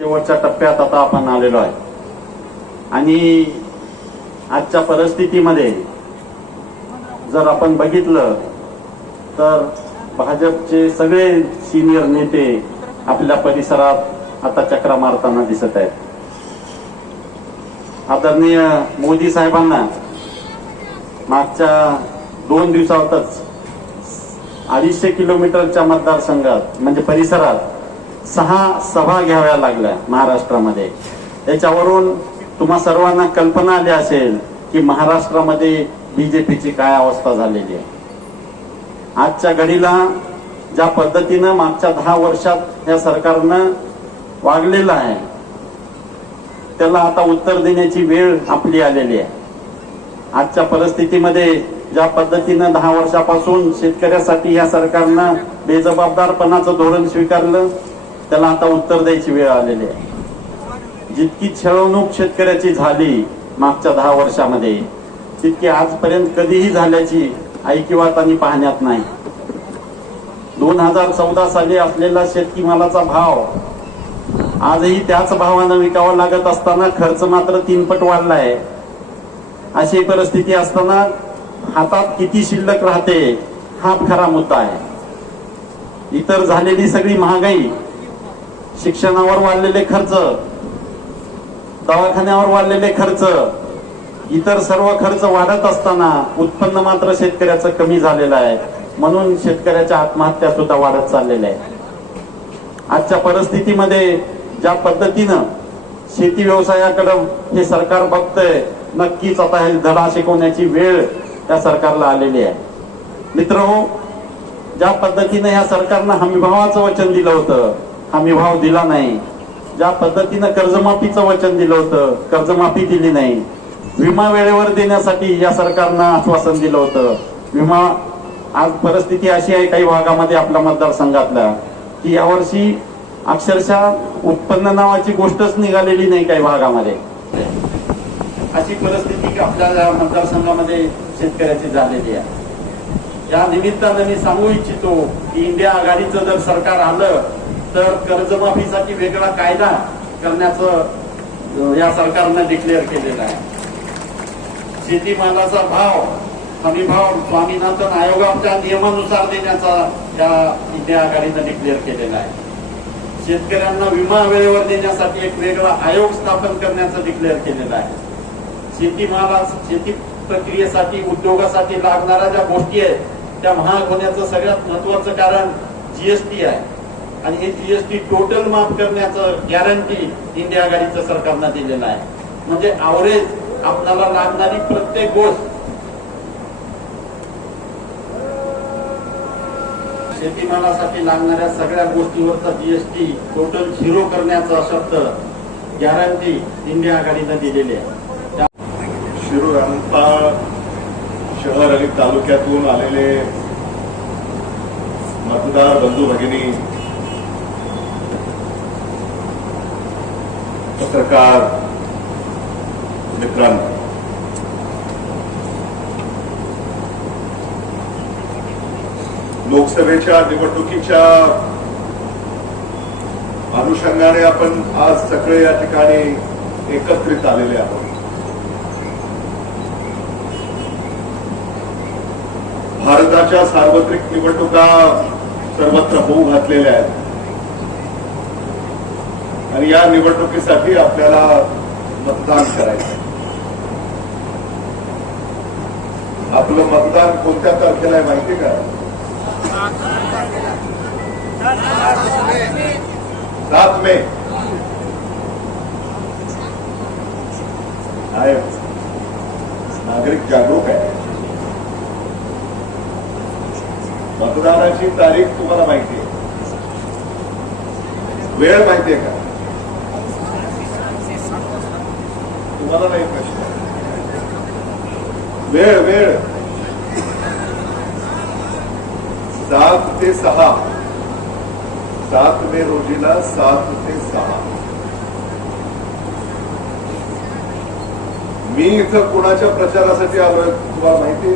शेवटच्या टप्प्यात आता आपण आलेलो आहे. आणि आजच्या परिस्थितीमध्ये जर आपण बघितलं तर भाजपचे सगळे सिनियर नेते आपल्या परिसरात आता चक्रा मारताना दिसत आहेत. आदरणीय मोदी साहेबांना मागच्या दोन दिवसातच अडीचशे किलोमीटरच्या मतदारसंघात म्हणजे परिसरात सहा सभा घ्याव्या लागल्या महाराष्ट्रामध्ये. याच्यावरून तुम्हा सर्वांना कल्पना आली असेल की महाराष्ट्रामध्ये बीजेपीची काय अवस्था झालेली आहे. आजच्या घडीला ज्या पद्धतीनं मागच्या दहा वर्षात या सरकारनं वागलेलं आहे त्याला आता उत्तर देण्याची वेळ आपली आलेली आहे. आजच्या परिस्थितीमध्ये ज्या पद्धतीनं दहा वर्षापासून शेतकऱ्यासाठी या सरकारनं बेजबाबदारपणाचं धोरण स्वीकारलं त्याला आता उत्तर द्यायची वेळ आलेली आहे. जितकी छळवणूक शेतकऱ्याची झाली मागच्या दहा वर्षामध्ये तितकी आजपर्यंत कधीही झाल्याची ऐकिवात आणि पाहण्यात नाही. दोन हजार चौदा साली असलेला शेतकी मालाचा भाव आजही त्याच भावानं विकावा लागत असताना खर्च मात्र तीनपट वाढला आहे अशी परिस्थिती असताना हातात किती शिल्लक राहते हा खरा मुद्दा आहे. इतर झालेली सगळी महागाई शिक्षणावर वाढलेले खर्च दवाखान्यावर वाढलेले खर्च इतर सर्व खर्च वाढत असताना उत्पन्न मात्र शेतकऱ्याचं कमी झालेलं आहे. म्हणून शेतकऱ्याच्या आत्महत्या सुद्धा वाढत चाललेल्या आहे आजच्या परिस्थितीमध्ये ज्या पद्धतीनं शेती व्यवसायाकडं हे सरकार बघतंय नक्कीच आता हे धडा शिकवण्याची वेळ त्या सरकारला आलेली आहे. मित्र ज्या पद्धतीनं या सरकारनं हमीभावाचं वचन दिलं होतं हमीभाव दिला नाही. ज्या पद्धतीनं कर्जमाफीचं वचन दिलं होतं कर्जमाफी दिली नाही. विमा वेळेवर देण्यासाठी या सरकारनं आश्वासन दिलं होतं. विमा आज परिस्थिती अशी आहे काही भागामध्ये आपल्या मतदारसंघातल्या की यावर्षी अक्षरशः उत्पन्न नावाची गोष्टच निघालेली नाही काही भागामध्ये. अशी परिस्थिती आपल्या मतदारसंघामध्ये शेतकऱ्याची झालेली आहे. या निमित्तानं मी सांगू इच्छितो की इंडिया आघाडीचं जर सरकार आलं तर कर्जमाफीसाठी वेगळा कायदा करण्याचं या सरकारनं डिक्लेअर केलेलं आहे. शेतीमालाचा भाव हमी भाव स्वामीनाथन आयोगाच्या नियमानुसार देण्याचा या इथे आघाडीनं डिक्लेअर केलेला आहे. शेतकऱ्यांना विमा वेळेवर देण्यासाठी एक वेगळा आयोग स्थापन करण्याचं डिक्लेअर केलेलं आहे. शेतीमाला शेती प्रक्रियेसाठी उद्योगासाठी लागणाऱ्या ज्या गोष्टी आहेत त्या महाग होण्याचं सगळ्यात महत्वाचं कारण जीएसटी आहे. आणि हे जीएसटी टोटल माफ करण्याचं गॅरंटी इंडिया आघाडीचं सरकारनं दिलेलं आहे. म्हणजे आवरेज आपल्याला लागणारी प्रत्येक गोष्ट. शेतीमालासाठी लागणाऱ्या सगळ्या गोष्टीवरचा जीएसटी टोटल झिरो करण्याचा शब्द गॅरंटी इंडिया आघाडीनं दिलेली आहे. शिरूर अंतपाळ शहर आणि तालुक्यातून आलेले मतदार बंधू भगिनी पत्रकार म्हणजे मित्रांनो लोकसभेच्या निवडणुकीच्या अनुषंगाने आपण आज सगळे या ठिकाणी एकत्रित आलेले आहोत. भारताच्या सार्वत्रिक निवडणुका सर्वत्र होऊ घातलेल्या आहेत. आणि या निवडणुकीसाठी आपल्याला मतदान करायचं आपलं मतदान कोणत्या तारखेला आहे माहिती का? सात मे. आहे. नागरिक जागरूक आहे. मतदानाची तारीख तुम्हाला माहिती आहे. वेळ माहिती आहे का? तुम्हाला नाही प्रश्न. वेळ वेळ. सात ते सहा. सात मे रोजीला सात ते सहा. मी इथं कुणाच्या प्रचारासाठी आलोय तुम्हाला माहिती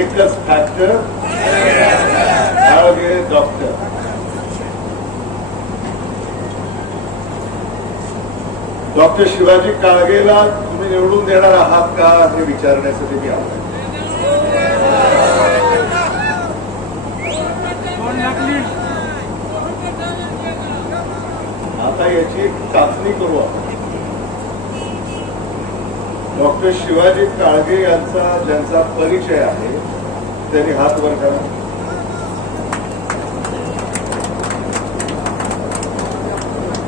एकच factor Kalge doctor doctor Shivaji काळगेला तुम्ही निवडून देणार आहात का हे विचारण्यासाठी मी आलो. आता याची चाचणी करू आपण. डॉक्टर शिवाजी काळगे यांचा ज्यांचा परिचय आहे त्यांनी हात वर करा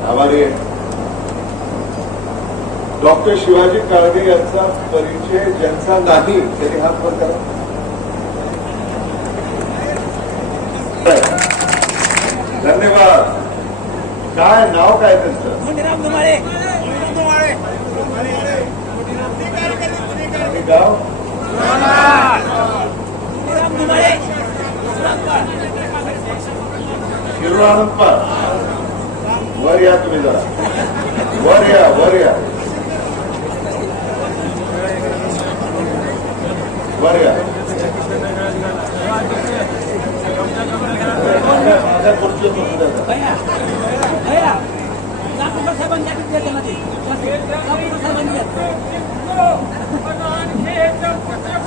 आभारी आहे. डॉक्टर शिवाजी काळगे यांचा परिचय ज्यांचा नाही त्यांनी हात वर करा. धन्यवाद. काय नाव काय त्यांचं? आणि गाव? शिरोळानंद वर या तुम्ही जरा. वर या वर या. वर या. माझ्या-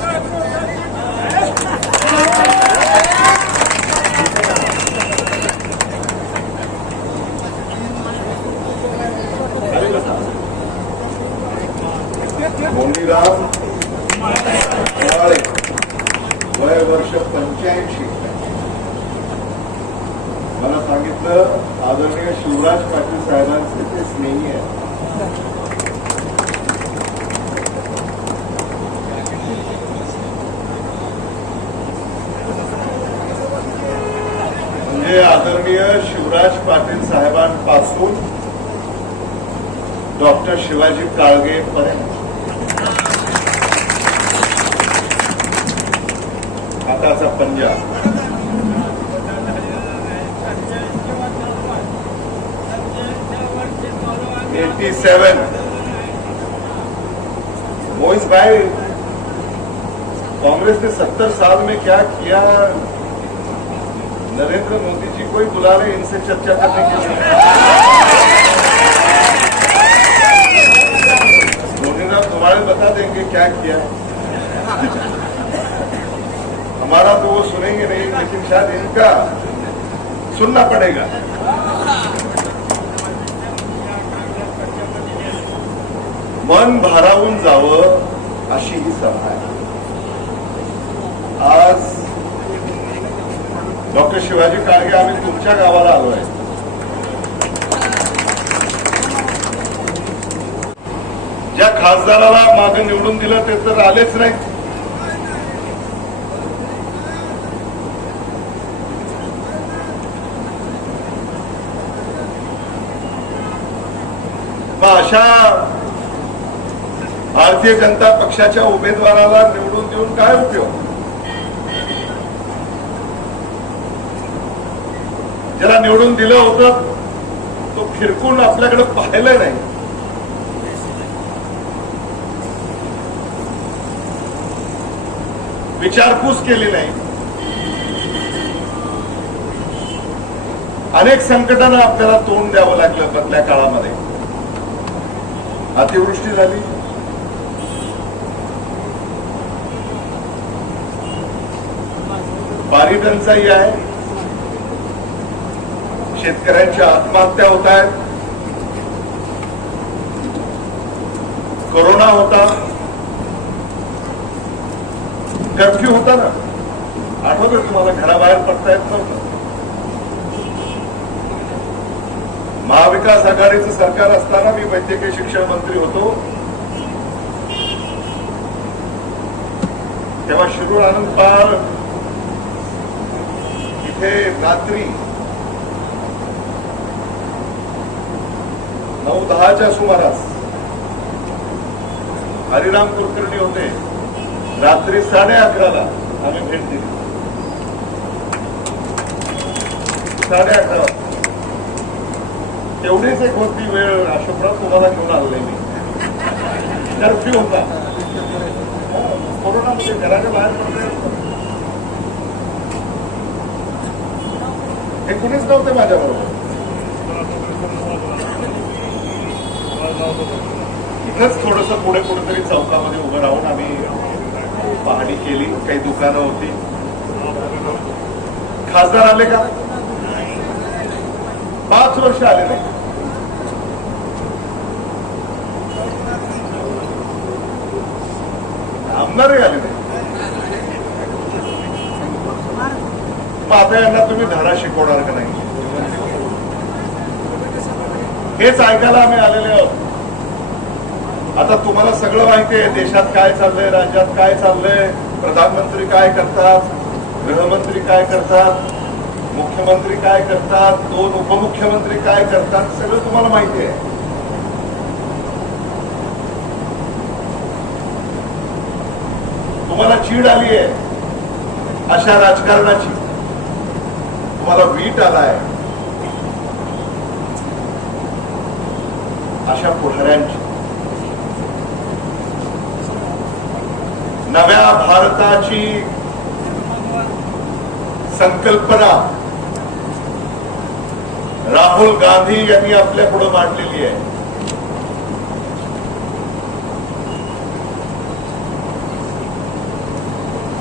मोनीराम काळे वय वर्ष पंच्याऐंशी. मला सांगितलं आदरणीय शिवराज पाटील साहेबांचे ते स्नेही आहे म्हणजे आदरणीय शिवराज पाटील साहेबांपासून डॉक्टर शिवाजी काळगे पर्यंत हाताचा पंजा एटी सेवन मोइस भाई, कांग्रेस ने सत्तर साल में क्या किया? नरेंद्र मोदी जी को ही बुला रहे, इनसे चर्चा करने के लिए। मोदीराम तुम्हारे बता देंगे क्या किया? हमारा तो वो सुनेंगे नहीं लेकिन शायद इनका सुनना पड़ेगा। मन भारावून जावं अशी ही सभा आहे. आज डॉक्टर शिवाजी काळगे आम्ही तुमच्या गावाला आलो आहे. ज्या खासदाराला मागे निवडून दिलं ते तर आलेच नाही मग अशा भारतीय जनता पक्षाच्या उमेदवाराला निवडून देऊन काय उपयोग? ज्याला निवडून दिलं होतं तो फिरकून आपल्याकडे पाहिलं नाही. विचारपूस केली नाही. अनेक संकटांना आपल्याला तोंड द्यावं लागलं बदल्या काळामध्ये. अतिवृष्टी झाली. पाणी टंचाई आहे. शेतकऱ्यांच्या आत्महत्या होत आहेत. कोरोना होता. कर्फ्यू होता ना. आठवतं तुम्हाला घराबाहेर पडता येत नव्हतं महाविकास आघाडीचं सरकार असताना मी वैद्यकीय शिक्षण मंत्री होतो. तेव्हा शिरूर आनंद पार इथे रात्री नऊ दहाच्या सुमारास हरिराम कुलकर्णी होते. रात्री साडे अकराला आम्ही भेट दिली. साडे अकरा तेवढीच एक होती वेळ अशोकराव तुम्हाला घेऊन आलो मी. कर्फ्यू होता. हो, कोरोनामध्ये घराच्या बाहेर पडले येत नव्हतं. हे कुणीच नव्हते माझ्याबरोबर. इथंच थोडस पुढे कुठेतरी चौकामध्ये उभं राहून आम्ही पाहणी केली. काही दुकानं होती. खासदार आले का? पाच वर्ष आले नाही. आमदारही आले नाही. मग आता यांना तुम्ही धारा शिकवणार का नाही? हेच ऐकायला आम्ही आलेले आहोत. आता तुम्हाला सगळं माहिती आहे देशात काय चाललंय राज्यात काय चाललंय प्रधानमंत्री काय करतात गृहमंत्री काय करतात मुख्यमंत्री काय करतात दोन उपमुख्यमंत्री काय करतात सगळं तुम्हाला माहिती आहे. तुम्हाला चीड आली आहे अशा राजकारणाची. तुम्हाला वीट आलाय. अशा पुढाऱ्यांची. नव्या भारताची संकल्पना राहुल गांधी यांनी आपल्या पुढे मांडलेली आहे.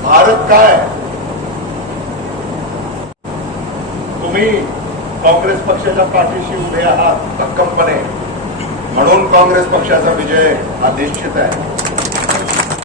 भारत काय तुम्ही काँग्रेस पक्षाच्या पाठीशी उभे आहात भक्कमपणे म्हणून काँग्रेस पक्षाचा विजय हा निश्चित आहे.